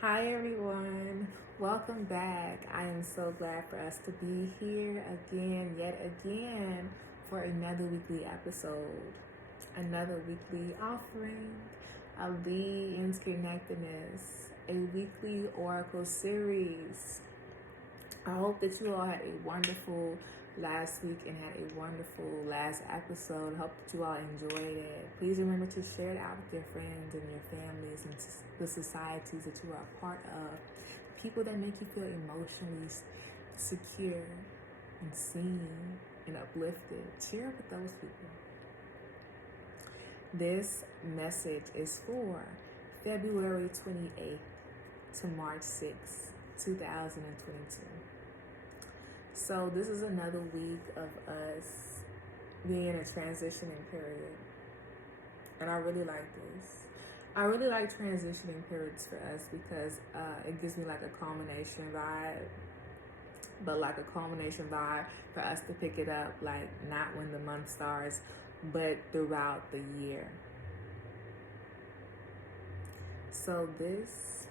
Hi everyone, welcome back. I am so glad for us to be here again, yet again, for another weekly episode, another weekly offering of the Interconnected-ness, a weekly oracle series. I hope that you all had a wonderful last week and had a wonderful last episode. Hope that you all enjoyed it. Please remember to share it out with your friends and your families and the societies that you are a part of. People that make you feel emotionally secure and seen and uplifted. Share it with those people. This message is for February 28th to March 6th, 2022. So this is another week of us being in a transitioning period. And I really like this. I really like transitioning periods for us because it gives me like a culmination vibe. But like a culmination vibe for us to pick it up, like not when the month starts, but throughout the year. So this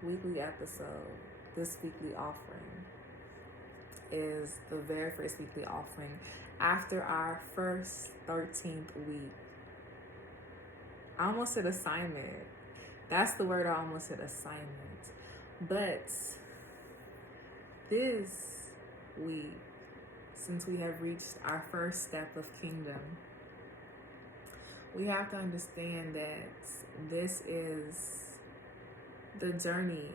weekly episode, this weekly offering, is the very first weekly offering after our first 13th week. I almost said assignment. That's the word. I almost said assignment. But this week, since we have reached our first step of kingdom, we have to understand that this is the journey.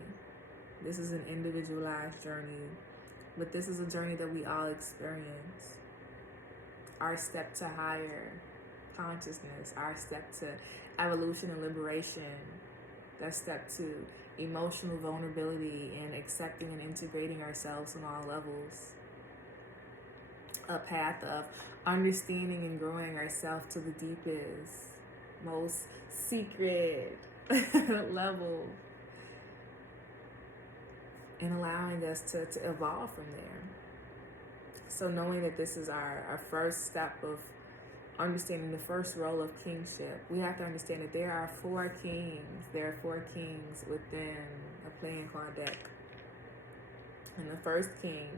This is an individualized journey. But this is a journey that we all experience. Our step to higher consciousness, our step to evolution and liberation, that step to emotional vulnerability and accepting and integrating ourselves on all levels. A path of understanding and growing ourselves to the deepest, most secret level, and allowing us to evolve from there. So knowing that this is our first step of understanding the first role of kingship, we have to understand that there are 4 kings. There are 4 kings within a playing card deck. And the first king,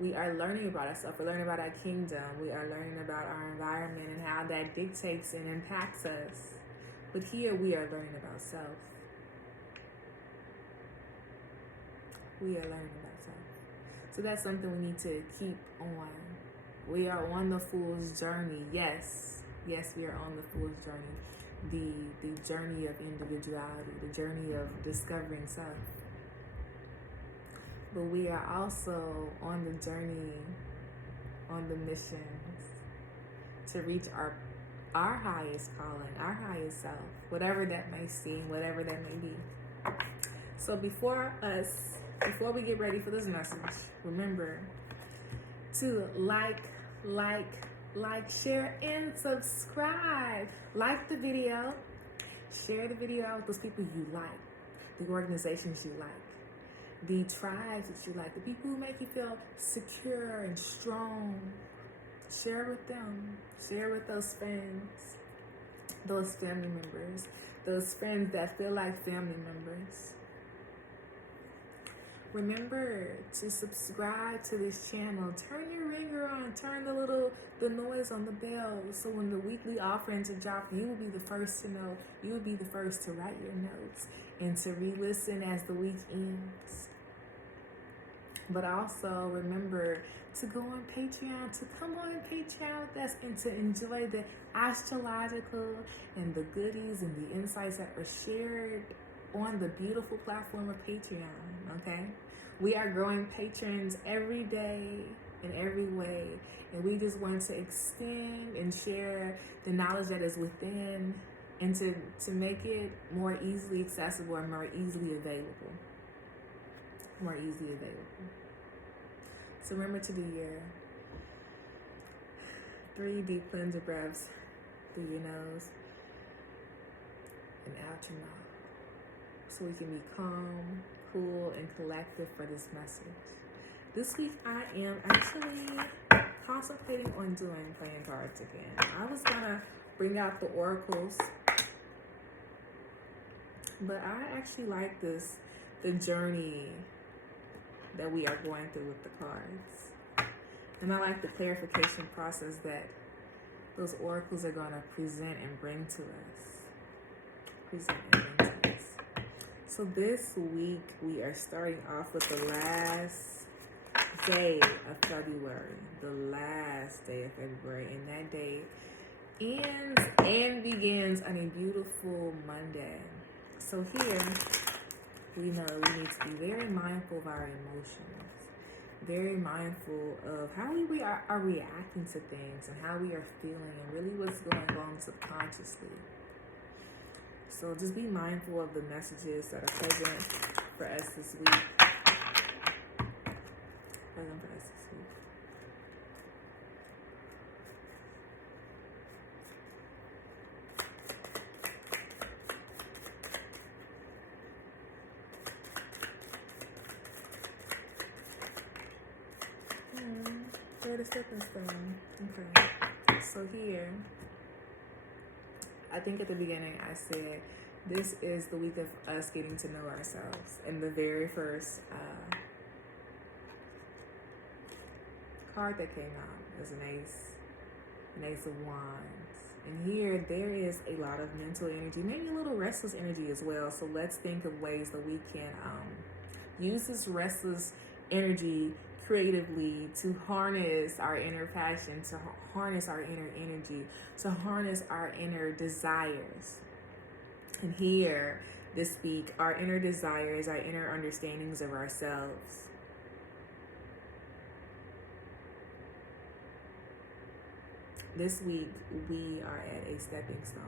we are learning about ourselves. We're learning about our kingdom. We are learning about our environment and how that dictates and impacts us. But here we are learning about self. We are learning about self. So that's something we need to keep on. We are on the fool's journey. Yes, we are on the fool's journey. The journey of individuality, the journey of discovering self. But we are also on the journey, on the missions to reach our highest calling, our highest self, whatever that may seem, whatever that may be. So before we get ready for this message, remember to like, share, and subscribe. Like the video, share the video out with those people you like, the organizations you like, the tribes that you like, the people who make you feel secure and strong. Share with them. Share with those friends, those family members, those friends that feel like family members. Remember to subscribe to this channel. Turn your ringer on. Turn the noise on the bell. So when the weekly offerings are dropped, you will be the first to know. You will be the first to write your notes and to re-listen as the week ends. But also remember to go on Patreon, to come on Patreon with us and to enjoy the astrological and the goodies and the insights that are shared on the beautiful platform of Patreon, okay? We are growing patrons every day in every way, and we just want to extend and share the knowledge that is within and to make it more easily accessible and more easily available. So remember to do your 3 deep cleanser breaths through your nose and out your mouth, so we can be calm, cool, and collective for this message. This week I am actually contemplating on doing playing cards again. I was gonna bring out the oracles But I actually like the journey that we are going through with the cards. And I like the clarification process that those oracles are going to present and bring to us. So this week we are starting off with the last day of February. The last day of February. And that day ends and begins on a beautiful Monday. So here, we know we need to be very mindful of our emotions, very mindful of how we are reacting to things and how we are feeling and really what's going on subconsciously. So just be mindful of the messages that are present for us this week. The stepping stone. Okay. So here, I think at the beginning I said this is the week of us getting to know ourselves. And the very first card that came out is an ace of wands. And here there is a lot of mental energy, maybe a little restless energy as well. So let's think of ways that we can use this restless energy creatively to harness our inner passion, to harness our inner energy, to harness our inner desires. And here, this week, our inner desires, our inner understandings of ourselves. This week, we are at a stepping stone.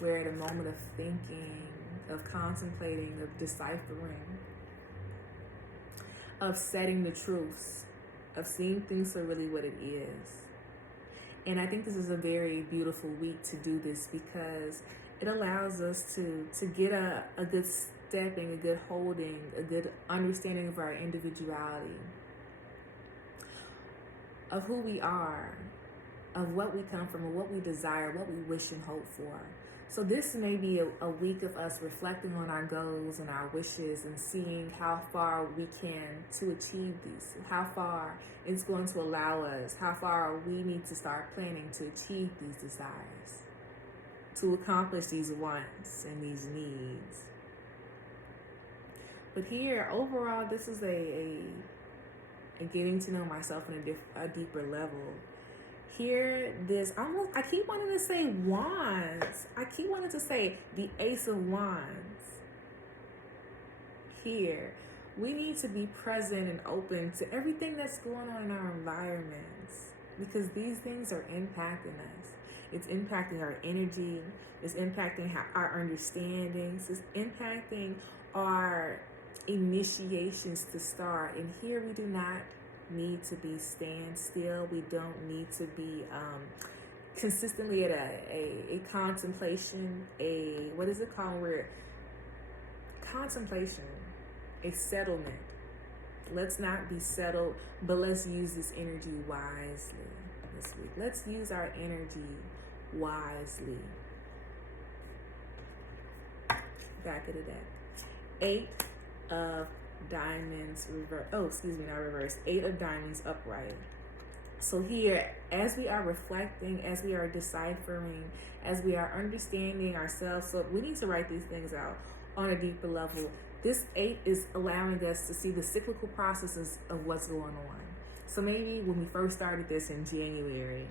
We're at a moment of thinking, of contemplating, of deciphering, of setting the truths, of seeing things for really what it is. And I think this is a very beautiful week to do this because it allows us to get a good stepping, a good holding, a good understanding of our individuality, of who we are, of what we come from, and what we desire, what we wish and hope for. So this may be a week of us reflecting on our goals and our wishes and seeing how far we can to achieve these, how far it's going to allow us, how far we need to start planning to achieve these desires, to accomplish these wants and these needs. But here, overall, this is a getting to know myself on a deeper level. Here, I keep wanting to say wands. I keep wanting to say the Ace of Wands. Here, we need to be present and open to everything that's going on in our environments because these things are impacting us. It's impacting our energy. It's impacting our understandings. It's impacting our initiations to start. And here we do not need to be stand still. We don't need to be consistently at a contemplation, what is it called? Contemplation, a settlement. Let's not be settled, but let's use this energy wisely this week. Let's use our energy wisely. Back of the deck. 8 of diamonds reverse. 8 of diamonds upright. So here, as we are reflecting, as we are deciphering, as we are understanding ourselves, so we need to write these things out on a deeper level. This 8 is allowing us to see the cyclical processes of what's going on. So maybe when we first started this in January,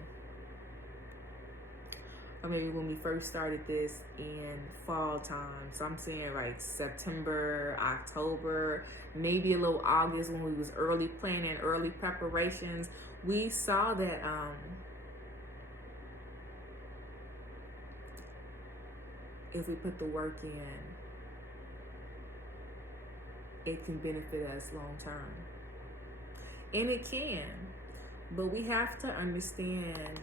or maybe when we first started this in fall time. So I'm saying like September, October, maybe a little August when we was early planning, early preparations. We saw that if we put the work in, it can benefit us long term. And it can, but we have to understand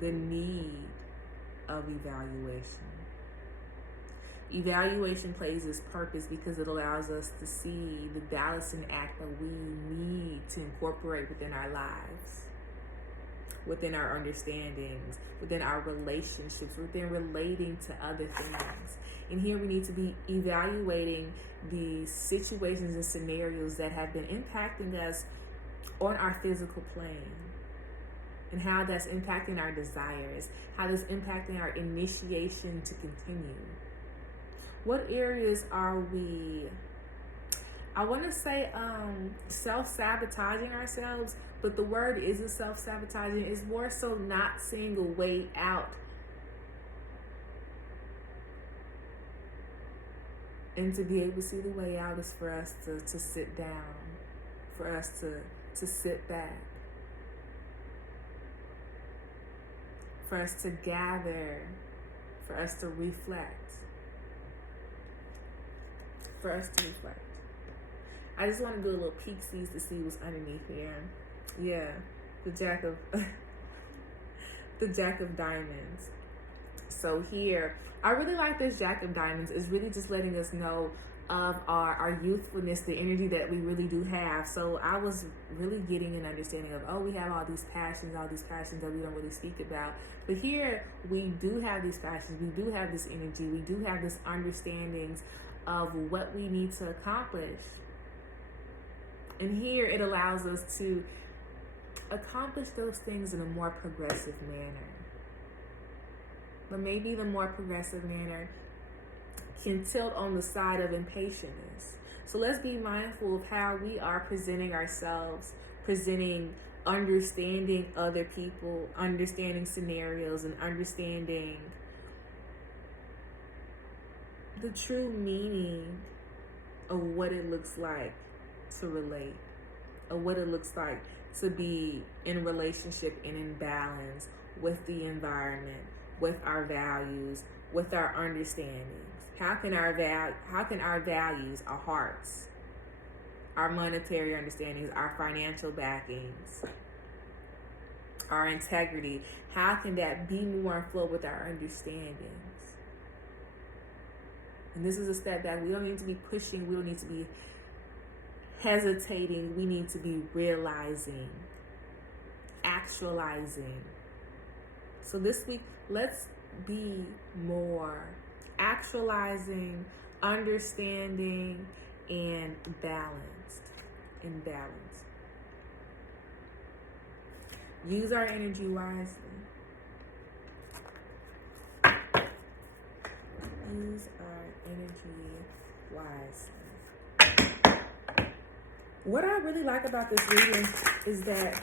the need of evaluation. Evaluation plays its purpose because it allows us to see the balancing act that we need to incorporate within our lives, within our understandings, within our relationships, within relating to other things. And here we need to be evaluating the situations and scenarios that have been impacting us on our physical plane, and how that's impacting our desires, how that's impacting our initiation to continue. What areas are we, I want to say self-sabotaging ourselves, but the word isn't self-sabotaging. It's more so not seeing a way out. And to be able to see the way out is for us to sit down, for us to sit back, for us to gather, for us to reflect, for us to reflect. I just want to do a little peek-sees to see what's underneath here. Yeah, the Jack of Diamonds. So here, I really like this Jack of Diamonds. It's really just letting us know of our youthfulness, the energy that we really do have. So I was really getting an understanding of, oh, we have all these passions that we don't really speak about. But here, we do have these passions, we do have this energy, we do have this understandings of what we need to accomplish. And here, it allows us to accomplish those things in a more progressive manner. But maybe the more progressive manner can tilt on the side of impatience. So let's be mindful of how we are presenting ourselves, understanding other people, understanding scenarios, and understanding the true meaning of what it looks like to relate, of what it looks like to be in relationship and in balance with the environment, with our values, with our understandings. How can our values, our hearts, our monetary understandings, our financial backings, our integrity, how can that be more in flow with our understandings? And this is a step back. We don't need to be pushing. We don't need to be hesitating. We need to be realizing, actualizing. So this week, let's be more actualizing, understanding, and balanced. Use our energy wisely. Use our energy wisely. What I really like about this reading is that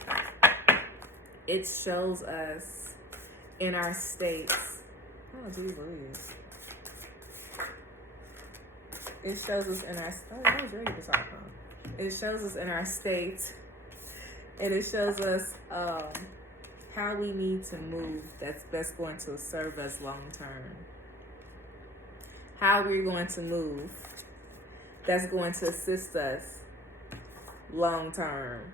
it shows us in our states. Oh, geez Louise. It shows us in our, oh, I was ready to talk, huh? It shows us in our states, and it shows us how we need to move that's going to serve us long term. How we're going to move that's going to assist us long term.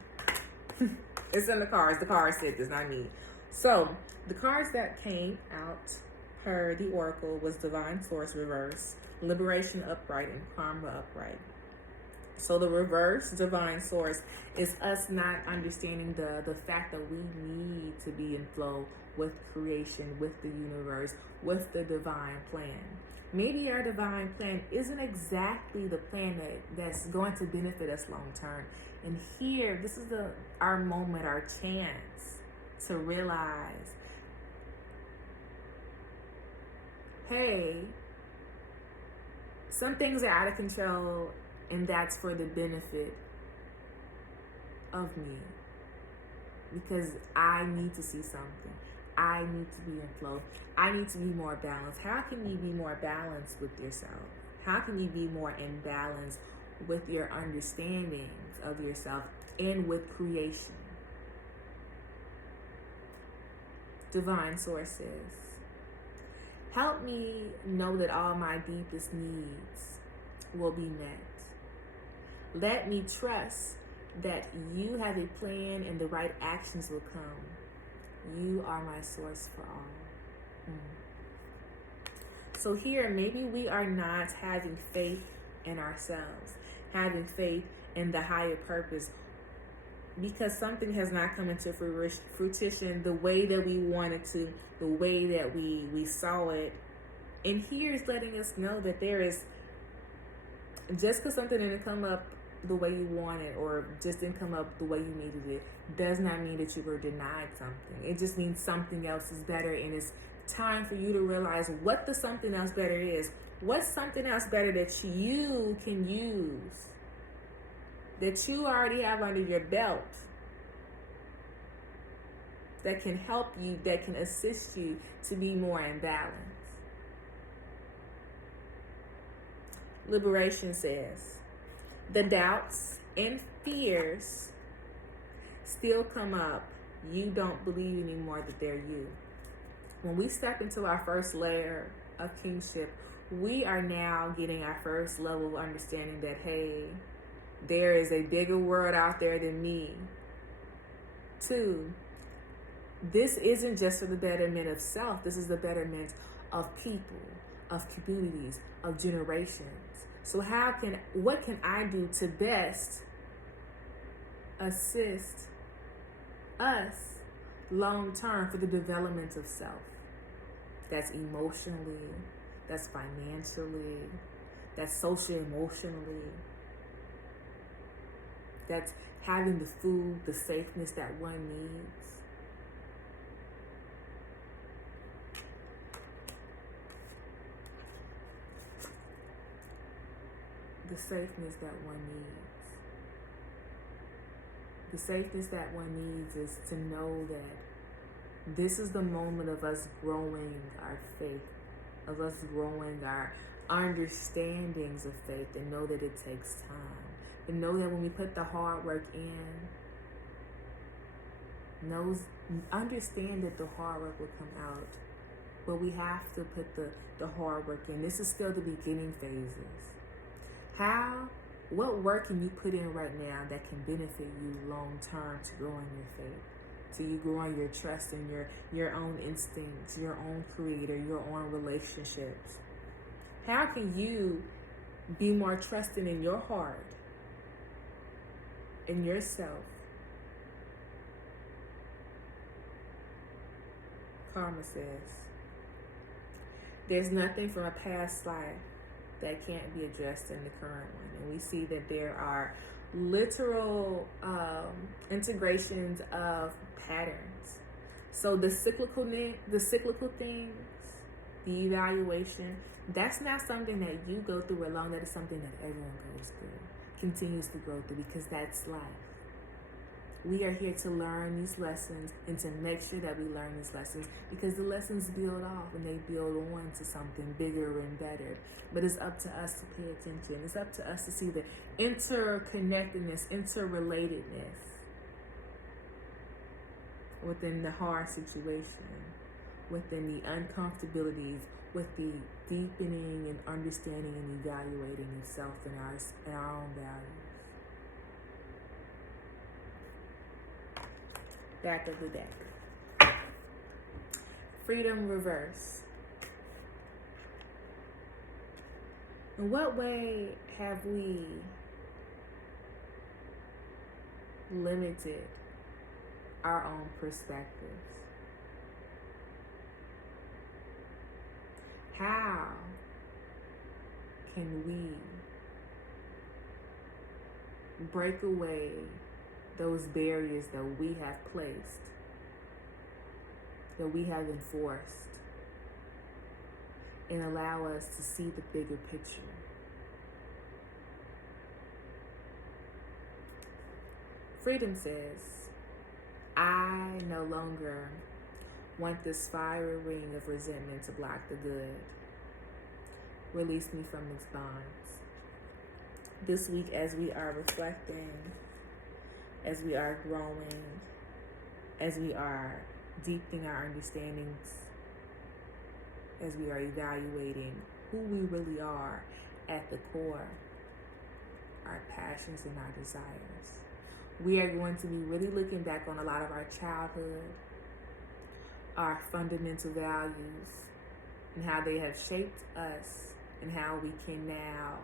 It's in the cards. The cards said this, not me. So the cards that came out per the oracle was Divine Source reverse, Liberation upright, and Karma upright. So the reverse Divine Source is us not understanding the fact that we need to be in flow with creation, with the universe, with the divine plan. Maybe our divine plan isn't exactly the plan that's going to benefit us long term. And here, this is our moment, our chance to realize, hey, some things are out of control, and that's for the benefit of me. Because I need to see something. I need to be in flow. I need to be more balanced. How can you be more balanced with yourself? How can you be more in balance with your understandings of yourself and with creation? Divine sources, help me know that all my deepest needs will be met. Let me trust that you have a plan and the right actions will come. You are my source for all. So here, maybe we are not having faith in ourselves, having faith in the higher purpose, because something has not come into fruition the way that we wanted to, the way that we saw it And here is letting us know that there is, just because something didn't come up the way you wanted or just didn't come up the way you needed it, does not mean that you were denied something. It just means something else is better, and it's time for you to realize what the something else better is. What's something else better that you can use, that you already have under your belt, that can help you, that can assist you to be more in balance. Liberation says, the doubts and fears still come up. You don't believe anymore that they're you. When we step into our first layer of kingship, we are now getting our first level of understanding that, hey, there is a bigger world out there than me. 2, this isn't just for the betterment of self. This is the betterment of people, of communities, of generations. So what can I do to best assist us long term for the development of self? That's emotionally, that's financially, that's social emotionally, that's having the food, the safeness that one needs. The safeness that one needs. The safeness that one needs is to know that this is the moment of us growing our faith, of us growing our understandings of faith, and know that it takes time. And know that when we put the hard work in, understand that the hard work will come out. But we have to put the hard work in. This is still the beginning phases. What work can you put in right now that can benefit you long term to grow in your faith, to you growing your trust in your own instincts, your own creator, your own relationships? How can you be more trusting in your heart, in yourself? Karma says, there's nothing from a past life that can't be addressed in the current one. And we see that there are literal integrations of patterns. So the cyclical things, the evaluation, that's not something that you go through alone. That is something that everyone goes through, continues to go through, because that's life. We are here to learn these lessons and to make sure that we learn these lessons, because the lessons build off and they build on to something bigger and better. But it's up to us to pay attention. It's up to us to see the interconnectedness, interrelatedness within the hard situation, within the uncomfortabilities, with the deepening and understanding and evaluating of self and our own values. Back of the deck. Freedom reverse. In what way have we limited our own perspectives? How can we break away those barriers that we have placed, that we have enforced, and allow us to see the bigger picture? Freedom says, I no longer want this fiery ring of resentment to block the good. Release me from its bonds. This week, as we are reflecting, as we are growing, as we are deepening our understandings, as we are evaluating who we really are at the core, our passions and our desires, we are going to be really looking back on a lot of our childhood, our fundamental values, and how they have shaped us, and how we can now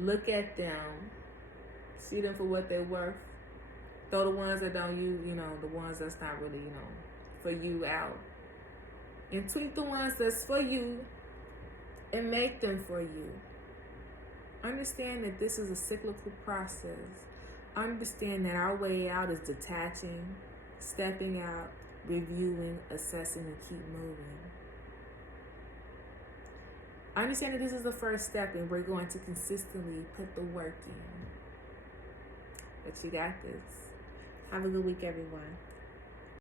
look at them, see them for what they're worth, throw the ones that don't the ones that's not really, for you out, and tweak the ones that's for you and make them for you. Understand that this is a cyclical process. Understand that our way out is detaching, stepping out, reviewing, assessing, and keep moving. Understand that this is the first step and we're going to consistently put the work in. But you got this. Have a good week, everyone.